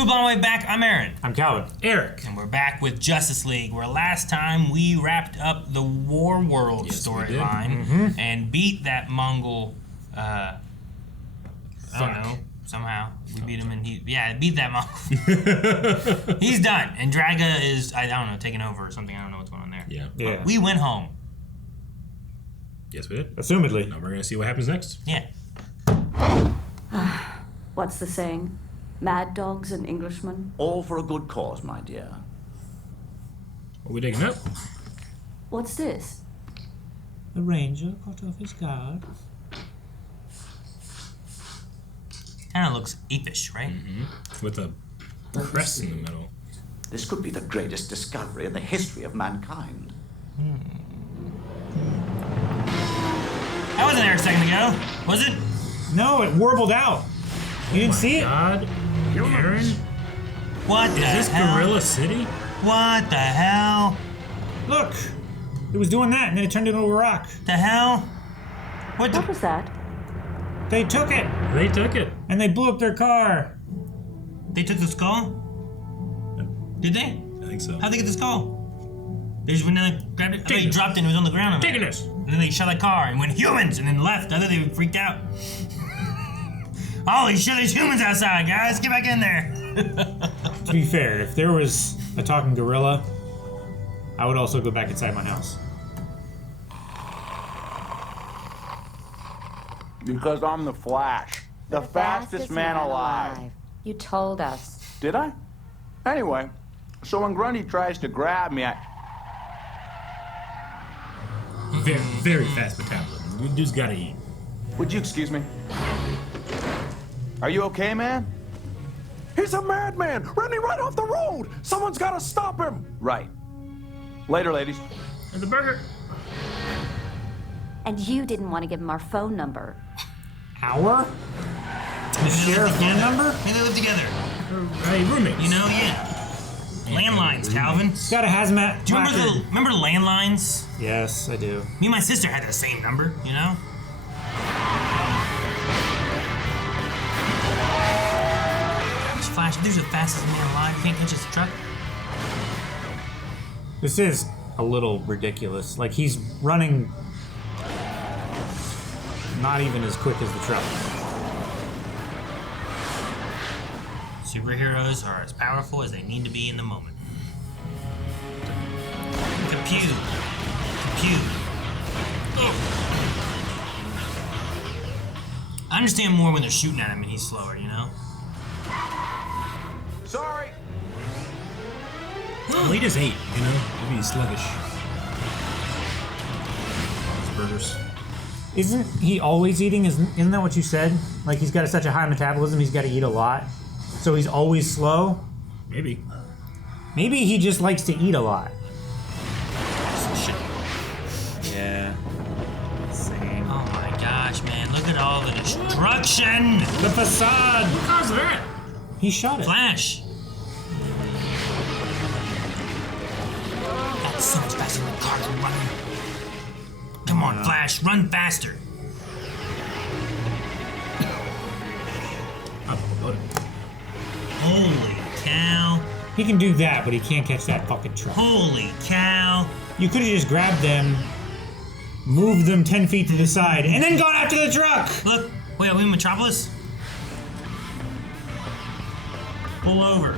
Cool Blonde Way back. I'm Aaron. I'm Calvin. Eric. And we're back with Justice League, where last time we wrapped up the War World storyline and beat that Mongol, I don't know, somehow. We beat him and beat that Mongol. He's done. And Draga is, I don't know, taking over or something. I don't know what's going on there. Yeah. But we went home. Yes, we did. Assumedly. Now we're going to see what happens next. Yeah. What's the saying? Mad dogs and Englishmen? All for a good cause, my dear. What are we digging up? What's this? The ranger cut off his guard. Kind of looks apish, right? With a crest in the middle. This could be the greatest discovery in the history of mankind. That wasn't there a second ago, was it? No, it warbled out. You didn't see it? God, Aaron? What the Is this hell? Gorilla City? What the hell? Look. It was doing that, and then it turned into a rock. The hell? What the? What was that? They took it, They took it. and they blew up their car. They took the skull? Did they? I think so. How'd they get the skull? They just went down and grabbed it. I thought he Taking dropped it and it was on the ground. Taking this. And then they shot the car and went humans and then left. I thought they freaked out. Holy shit, there's humans outside, guys. Get back in there. To be fair, if there was a talking gorilla, I would also go back inside my house. Because I'm the Flash, the fastest man alive. You told us. Did I? Anyway, so when Grundy tries to grab me, Very, very fast metabolism. Dude's gotta eat. Would you excuse me? Are you okay, man? He's a madman, running right off the road. Someone's got to stop him. Right. Later, ladies. And the burger. And you didn't want to give him our phone number. Our? The sheriff phone number? Maybe they live together. Hey, roommates. You know, yeah. Landlines, Calvin. It's got a hazmat. Do you placard. remember landlines? Yes, I do. Me and my sister had the same number, you know? Flash, there's the fastest man alive. You can't catch his truck. This is a little ridiculous. Like, he's running not even as quick as the truck. Superheroes are as powerful as they need to be in the moment. Compute. I understand more when they're shooting at him and he's slower, you know? Sorry. Well, he just ate, you know? Maybe he's sluggish. His burgers. Isn't he always eating? Isn't that what you said? Like, he's got such a high metabolism, he's got to eat a lot. So he's always slow? Maybe. Maybe he just likes to eat a lot. Shit. Yeah. Same. Oh my gosh, man. Look at all the destruction! The facade! What caused that? He shot it. Flash! That's so much faster than the cars are running. Come on, Flash, run faster. Holy cow. He can do that, but he can't catch that fucking truck. Holy cow. You could have just grabbed them, moved them 10 feet to the side, and then gone after the truck! Look, wait, are we in Metropolis? Pull over.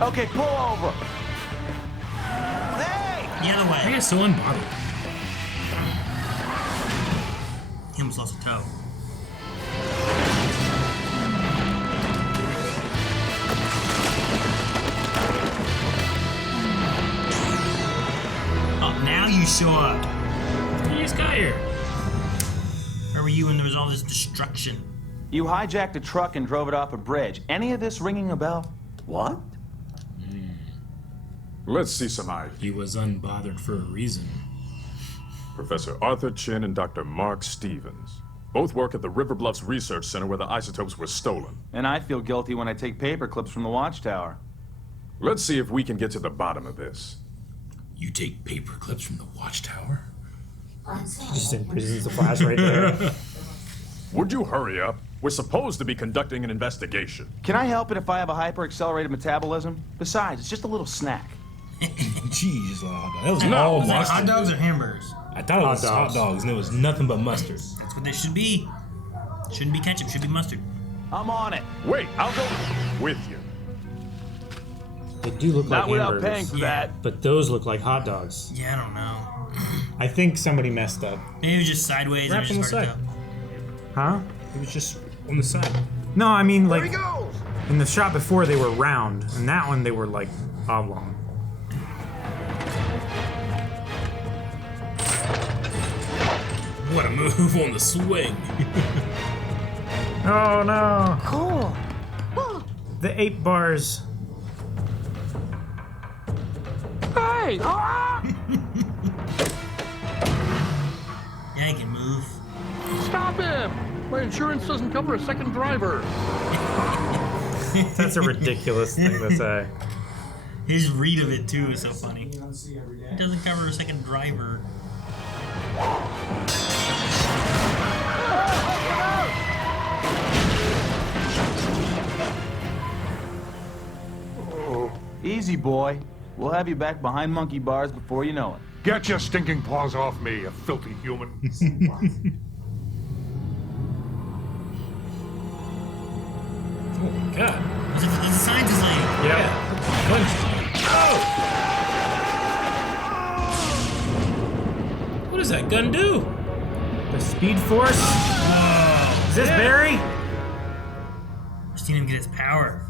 Okay, pull over. Hey! The other I way. get so unbothered. He almost lost a toe. Oh, now you show up. He just got here. Where were you when there was all this destruction? You hijacked a truck and drove it off a bridge. Any of this ringing a bell? What? Let's see some eyes. He was unbothered for a reason. Professor Arthur Chin and Dr. Mark Stevens. Both work at the River Bluffs Research Center where the isotopes were stolen. And I feel guilty when I take paper clips from the watchtower. Let's see if we can get to the bottom of this. You take paper clips from the watchtower? Just imprisons the Flash right there. Would you hurry up? We're supposed to be conducting an investigation. Can I help it if I have a hyper-accelerated metabolism? Besides, it's just a little snack. Jeez, that was No, all was that mustard. hot dogs or hamburgers? I thought it was Hot dogs. hot dogs, and it was nothing but mustard. That's what they should be. Shouldn't be ketchup, should be mustard. I'm on it. Wait, I'll go with you. They do look Not like without hamburgers, paying for that. but those look like hot dogs. Yeah, I don't know. I think somebody messed up. Maybe it was just sideways Wrap and on just the hard to side. tell. Huh? It was just on the side. No, I mean like in the shot before they were round, and that one they were like oblong. What a move on the swing. Oh no! Cool. The 8 bars. Hey! Yeah, he can move. Stop him! My insurance doesn't cover a second driver. That's a ridiculous thing to say. His read of it too is so funny. It doesn't cover a second driver. Easy, boy. We'll have you back behind monkey bars before you know it. Get your stinking paws off me, you filthy human. Oh my god. It's a scientist lady. What does that gun do? The Speed Force? Is this Barry? We're seeing him get his power.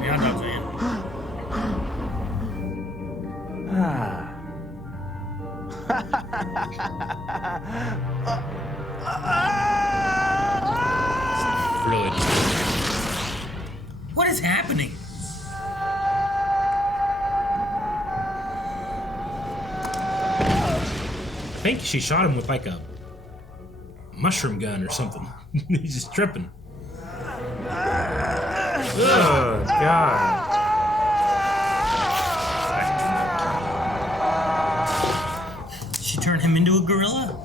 Yeah, hot dogs, man. Really? What is happening? I think she shot him with like a mushroom gun or something. He's just tripping. Oh god. She turned him into a gorilla?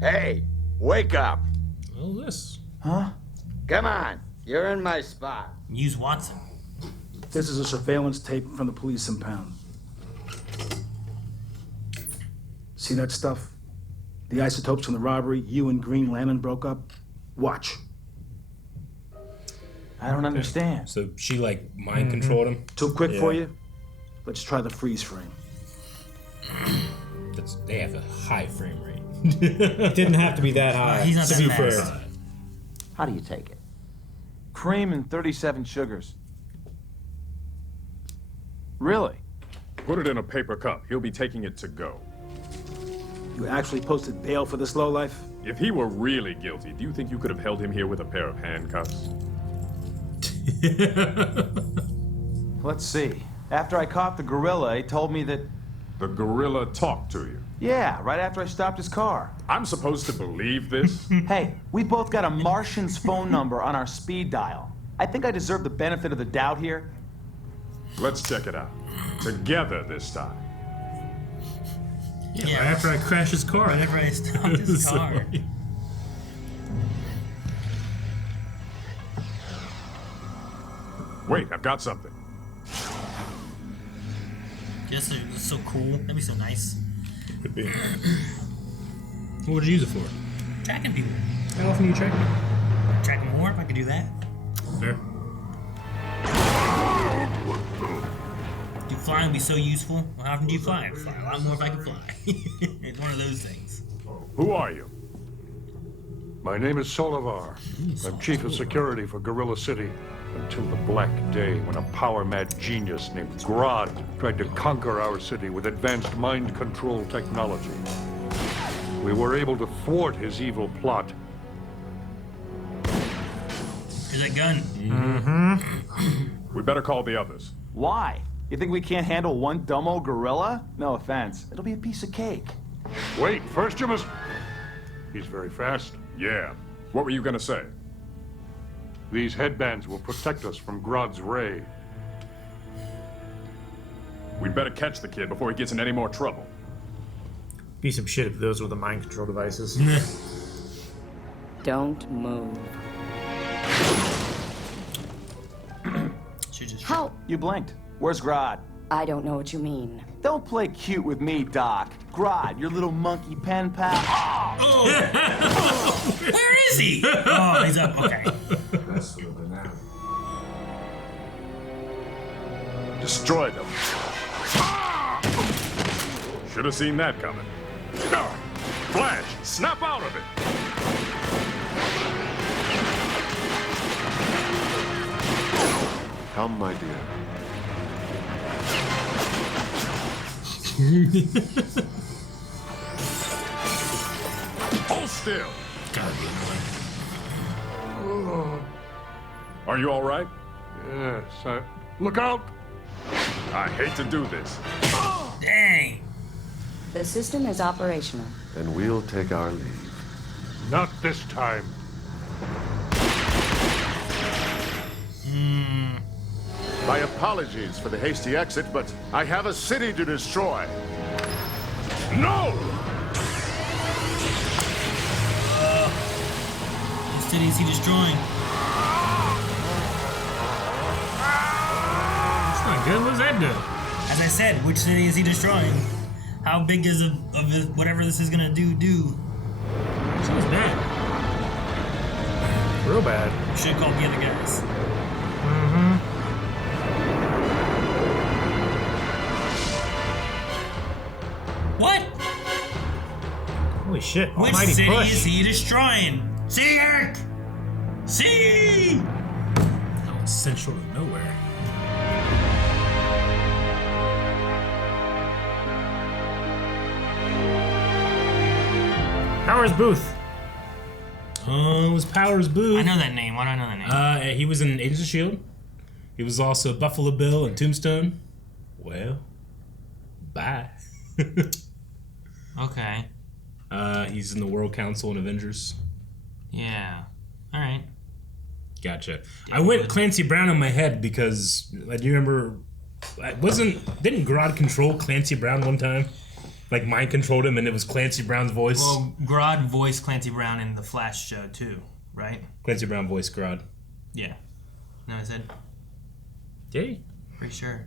Hey, wake up. Well, this. Come on, you're in my spot. Use Watson. This is a surveillance tape from the police impound. See that stuff? The isotopes from the robbery you and Green Lantern broke up? Watch. I don't understand. So she like mind controlled him. Too quick for you? Let's try the freeze frame. They have a high frame rate. It didn't have to be that high. He's not that Super. fast. How do you take it? Cream and 37 sugars. Really? Put it in a paper cup. He'll be taking it to go. You actually posted bail for this lowlife? If he were really guilty, do you think you could have held him here with a pair of handcuffs? Let's see. After I caught the gorilla, he told me that... The gorilla talked to you. Yeah, right after I stopped his car. I'm supposed to believe this? Hey, we both got a Martian's phone number on our speed dial. I think I deserve the benefit of the doubt here. Let's check it out. Together this time. Yeah, right after I crashed his car. Right after I stopped his So, car. Wait, I've got something. Just it's so cool. That'd be so nice. Could be. What would you use it for? Tracking people. How often do you track me? Tracking more if I could do that. Fair. Dude, flying would be so useful. Well, how often do you fly? I'd fly a lot more if I could fly. It's one of those things. Who are you? My name is Solivar. I'm chief of security for Gorilla City until the black day when a power-mad genius named Grodd tried to conquer our city with advanced mind control technology. We were able to thwart his evil plot. Here's that gun. We better call the others. Why? You think we can't handle one dumb old gorilla? No offense. It'll be a piece of cake. Wait, first you must... He's very fast. Yeah. What were you gonna say? These headbands will protect us from Grodd's ray. We'd better catch the kid before he gets in any more trouble. Be some shit if those were the mind control devices. Don't move. Help! You blinked. Where's Grodd? I don't know what you mean. Don't play cute with me, Doc. Grodd, your little monkey pen pal. Oh! Where is he? Oh, he's up. Okay. Destroy them. Should have seen that coming. Flash, snap out of it. Come, my dear. Hold still. Are you all right? Yes, look out! I hate to do this. Dang. The system is operational. And we'll take our leave. Not this time. My apologies for the hasty exit, but I have a city to destroy. No! What city is he destroying? That's not good. What does that do? As I said, which city is he destroying? How big is of whatever this is gonna do? Sounds bad. Real bad. Should have called the other guys. What? Holy shit. Which Almighty city push. is he destroying? See, Eric? See! That was central to nowhere. Powers Booth. It was Powers Booth. I know that name. Why do I know that name? He was in Agents of S.H.I.E.L.D. He was also Buffalo Bill and Tombstone. Well, bye. Okay. He's in the World Council and Avengers. Yeah. All right. Gotcha. I went Clancy Brown in my head because do you remember? Didn't Grodd control Clancy Brown one time? Like mind controlled him, and it was Clancy Brown's voice. Well, Grodd voiced Clancy Brown in the Flash show too, right? Clancy Brown voiced Grodd. Yeah. No, I said. Did he? Pretty sure.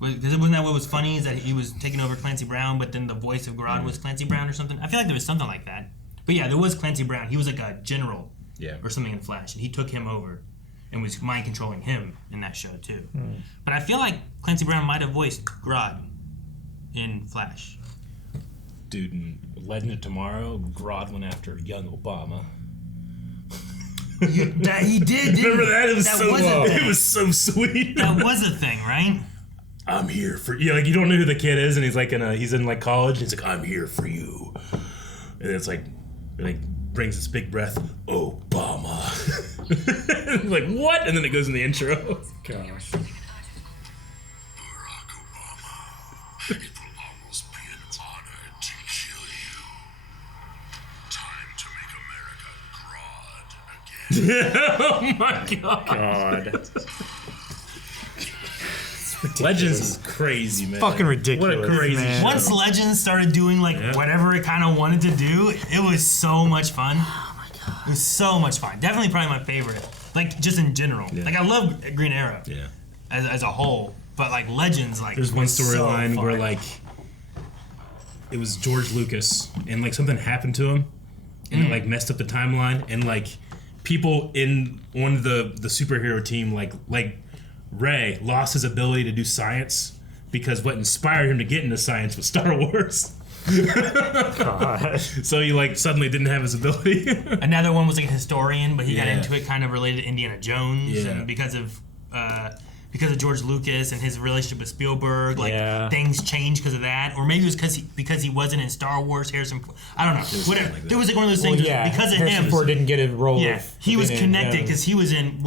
Wasn't that what was funny? Is that he was taking over Clancy Brown, but then the voice of Grodd was Clancy Brown or something? I feel like there was something like that. But yeah, there was Clancy Brown. He was like a general, or something in Flash, and he took him over and was mind controlling him in that show too. But I feel like Clancy Brown might have voiced Grodd in Flash. Dude, in Legend of Tomorrow, Grodd went after young Obama. He did. Remember that? It was that so was a thing. It was so sweet. That was a thing, right? I'm here for you. Like you don't know who the kid is, and he's like he's in like college. And he's like, I'm here for you, and it's like brings this big breath, Obama. Like what? And then it goes in the intro. Gosh. Oh my god. Legends is crazy, man. Fucking ridiculous. What a crazy man. show. Once Legends started doing whatever it kind of wanted to do, it was so much fun. Oh my god. It was so much fun. Definitely probably my favorite. Like just in general. Yeah. Like I love Green Arrow. Yeah. As a whole. But like Legends, like there's one storyline so where like it was George Lucas and like something happened to him and it like messed up the timeline and like people on the superhero team like Ray lost his ability to do science because what inspired him to get into science was Star Wars. God. So he like suddenly didn't have his ability. Another one was like a historian, but he got into it kind of related to Indiana Jones, Yeah. and because of George Lucas and his relationship with Spielberg, things changed because of that, or maybe it was because he wasn't in Star Wars. I don't know. Whatever. Like there was like one of those things because of Harrison him. Ford didn't get a role. Yeah, he was connected because because he was in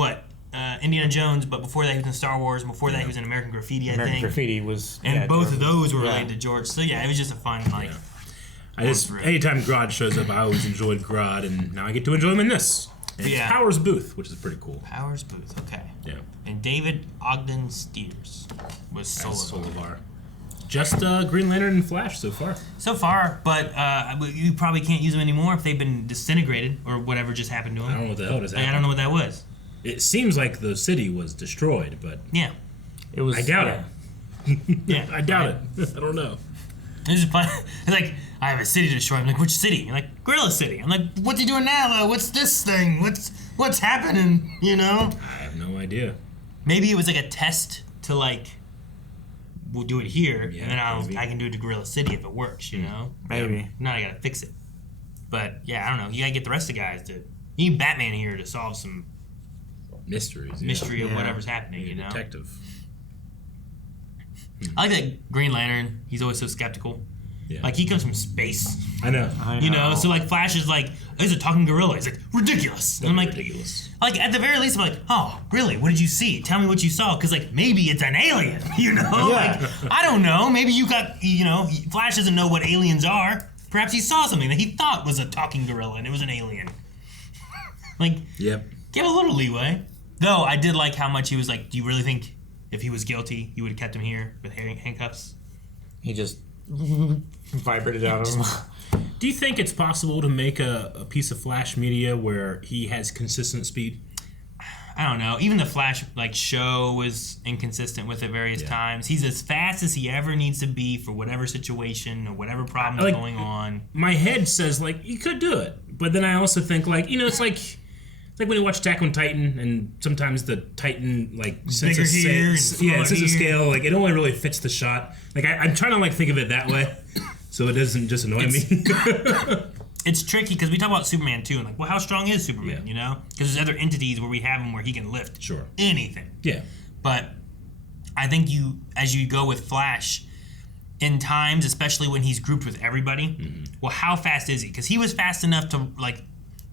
Indiana Jones, but before that he was in Star Wars, and before that he was in American Graffiti, I American think. Graffiti was, and both of those were related to George. So yeah, it was just a fun like. I just anytime Grodd shows up, I always enjoyed Grodd, and now I get to enjoy him in this. And Yeah. Powers Booth, which is pretty cool. Powers Booth, okay. Yeah. And David Ogden Stiers was Solovar. Just Green Lantern and Flash so far. So far, but you probably can't use them anymore if they've been disintegrated or whatever just happened to them. I don't know what the hell just happened. I don't know what that was. It seems like the city was destroyed, but yeah, it was. I doubt it. Yeah, I doubt it. I don't know. It's just fun. It's like, I have a city to destroy. I'm like, which city? You're like, Gorilla City. I'm like, what's he doing now, though? What's this thing? What's happening? You know? I have no idea. Maybe it was like a test to like, we'll do it here, and then I can do it to Gorilla City if it works, you know? Maybe. Now I gotta fix it. But yeah, I don't know. You gotta get the rest of the guys to. You need Batman here to solve some mystery of whatever's happening, you know? Detective. I like that Green Lantern. He's always so skeptical. Yeah. Like, he comes from space. I know. You know? So, like, Flash is like, he's a talking gorilla. He's like, ridiculous. And I'm like, ridiculous. Like, at the very least, I'm like, oh, really? What did you see? Tell me what you saw. Because, like, maybe it's an alien, you know? Yeah. Like, I don't know. Maybe you got, you know, Flash doesn't know what aliens are. Perhaps he saw something that he thought was a talking gorilla and it was an alien. Like, yep. Give a little leeway. Though, I did like how much he was like, do you really think if he was guilty, you would have kept him here with handcuffs? He just vibrated out of him. Do you think it's possible to make a piece of Flash media where he has consistent speed? I don't know. Even the Flash like show was inconsistent with it various times. He's as fast as he ever needs to be for whatever situation or whatever problem is going on. My head says like you could do it, but then I also think like it's like when you watch Attack on Titan, and sometimes the Titan like sense of sense of scale, like it only really fits the shot. Like I'm trying to like think of it that way, so it doesn't just annoy me. It's tricky because we talk about Superman too, and like, well, how strong is Superman? You know, because there's other entities where we have him where he can lift anything. Yeah, but I think as you go with Flash, in times, especially when he's grouped with everybody, well, how fast is he? Because he was fast enough to like.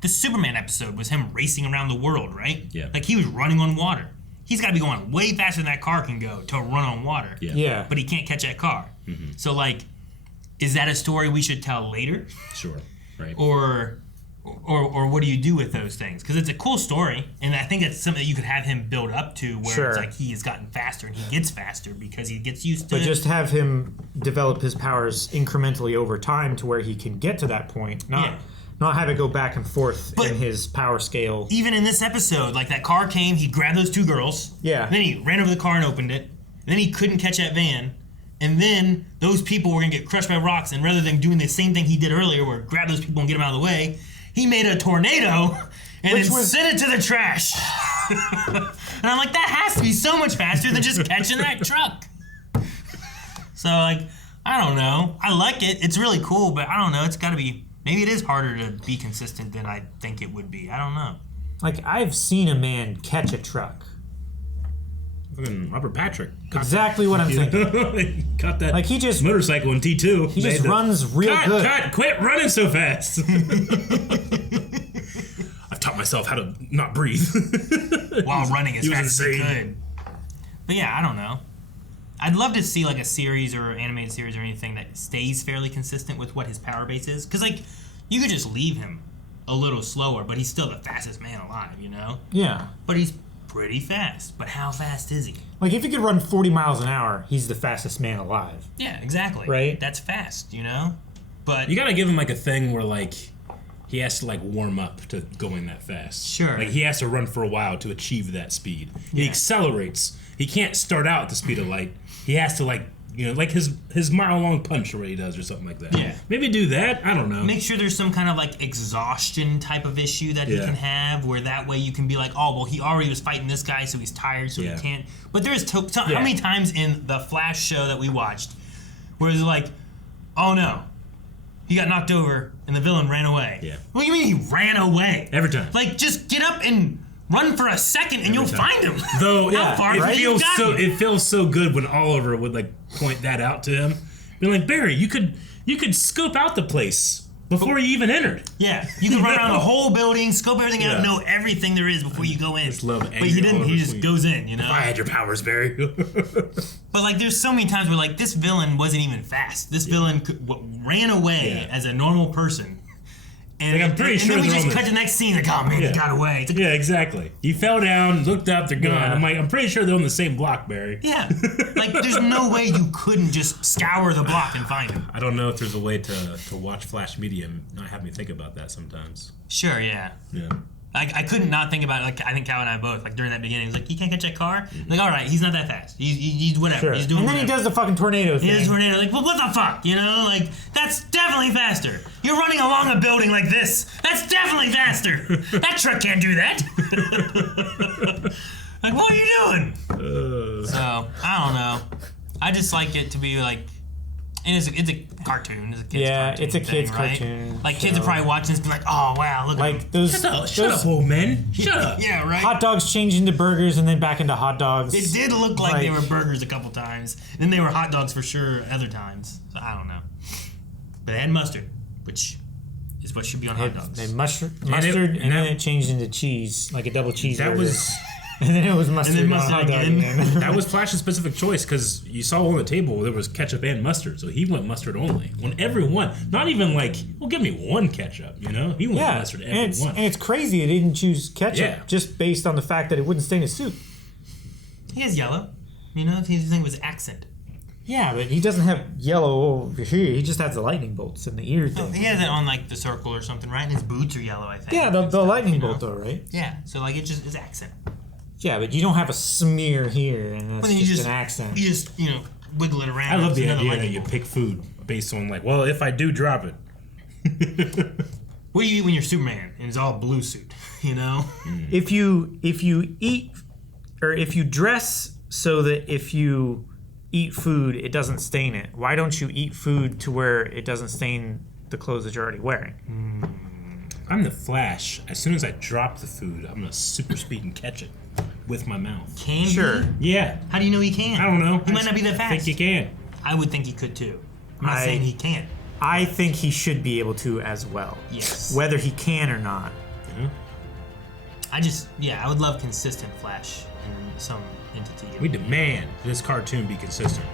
The Superman episode was him racing around the world, right? Yeah. Like he was running on water. He's got to be going way faster than that car can go to run on water. Yeah. But he can't catch that car. So like, is that a story we should tell later? Sure. Right. Or what do you do with those things? Because it's a cool story, and I think it's something that you could have him build up to, where it's like he has gotten faster and he gets faster because he gets used to it. But just have him develop his powers incrementally over time to where he can get to that point. Not have it go back and forth in his power scale. Even in this episode, like that car came, he grabbed those two girls. Yeah. Then he ran over the car and opened it. Then he couldn't catch that van. And then those people were going to get crushed by rocks. And rather than doing the same thing he did earlier, where grab those people and get them out of the way, he made a tornado and then sent it to the trash. And I'm like, that has to be so much faster than just catching that truck. So, like, I don't know. I like it. It's really cool, but I don't know. It's got to be... Maybe it is harder to be consistent than I think it would be. I don't know. Like, I've seen a man catch a truck. Fucking Robert Patrick. Exactly what I'm thinking. Caught that like he just motorcycle in T2. He just runs real good. Quit running so fast. I've taught myself how to not breathe. While running as fast as he could. But yeah, I don't know. I'd love to see like a series or animated series or anything that stays fairly consistent with what his power base is. Because like, you could just leave him a little slower, but he's still the fastest man alive, you know? Yeah. But he's pretty fast. But how fast is he? Like, if he could run 40 miles an hour, he's the fastest man alive. Yeah, exactly. Right? That's fast, you know? But you gotta give him like a thing where like he has to like warm up to going that fast. Sure. Like he has to run for a while to achieve that speed. He accelerates. He can't start out at the speed of light. He has to like, you know, like his mile-long punch or what he does or something like that. Yeah. Maybe do that. I don't know. Make sure there's some kind of like exhaustion type of issue that he can have, where that way you can be like, oh, well, he already was fighting this guy, so he's tired, so he can't. But there's how many times in the Flash show that we watched where it's like, oh no, he got knocked over and the villain ran away. Yeah. What do you mean he ran away? Every time. Like, just get up and run for a second and you'll find him. Though How far it feels so good when Oliver would like point that out to him. Be like, Barry, you could scope out the place before you even entered. Yeah, you could run around the whole building, scope everything out, know everything there is before you go in. But he didn't. He just goes in, you know. If I had your powers, Barry. But like, there's so many times where like this villain wasn't even fast. This villain ran away as a normal person, And, I'm pretty sure then we they're just on cut the- to the next scene. Like, oh man, he got away. It's like, Yeah, exactly. He fell down, looked up, they're gone. Yeah. I'm pretty sure they're on the same block, Barry. yeah, like there's no way you couldn't just scour the block and find him. I don't know if there's a way to watch Flash media and not have me think about that sometimes. Sure, yeah. Yeah. I couldn't not think about it. Like I think Cal and I both. Like during that beginning, he's like, "You can't catch that car." Like, all right, he's not that fast. He's whatever. Sure. He's doing. And then whatever. he does the fucking tornado thing. He does tornado. Like, well, what the fuck? You know, like that's definitely faster. You're running along a building like this. That's definitely faster. That truck can't do that. Like, what are you doing? So I don't know. I just like it to be like. And it's a cartoon. It's a kid's cartoon. It's a kid's thing, right? cartoon. Like kids are probably watching this, and be like, "Oh wow, look at like those." Shut up, old man. Shut up. Yeah, right. Hot dogs change into burgers and then back into hot dogs. It did look like they were burgers a couple times. Then they were hot dogs for sure other times. So I don't know. But they had mustard, which is what should be on hot dogs. They mustard, and then it changed into cheese, like a double cheeseburger. That was. And then it was mustard, and then on mustard hot dog again. That was Flash's specific choice because you saw on the table there was ketchup and mustard, so he went mustard only on every one. Not even like, well, give me one ketchup, you know? He went mustard every one. And it's crazy they didn't choose ketchup just based on the fact that it wouldn't stain his suit. He has yellow. You know, his thing was accent. Yeah, but he doesn't have yellow over here. He just has the lightning bolts in the ear thing. Oh, he has it on like the circle or something, right? And his boots are yellow, I think. Yeah, the lightning bolt though, right? Yeah, so like it just is accent. Yeah, but you don't have a smear here, and But that's then just an accent. You just, wiggle it around. I love the It's another idea lightning that you bolt. pick food based on like, well, if I do drop it. What do you eat when you're Superman and it's all blue suit? You know. If you eat, or if you dress so that if you eat food, it doesn't stain it. Why don't you eat food to where it doesn't stain the clothes that you're already wearing? I'm the Flash. As soon as I drop the food, I'm gonna super speed and catch it with my mouth. Can Sure. he? Yeah. How do you know he can? I don't know. He might not be that I fast. think you can. I would think he could too. I'm not saying he can't. I think he should be able to as well. Yes. Whether he can or not. I would love consistent Flash in some entity. We demand this cartoon be consistent.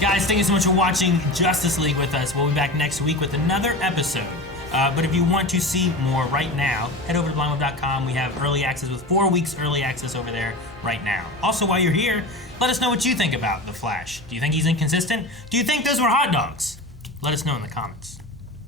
Guys, thank you so much for watching Justice League with us. We'll be back next week with another episode. But if you want to see more right now, head over to blindwolf.com. We have early access with 4 weeks early access over there right now. Also, while you're here, let us know what you think about The Flash. Do you think he's inconsistent? Do you think those were hot dogs? Let us know in the comments.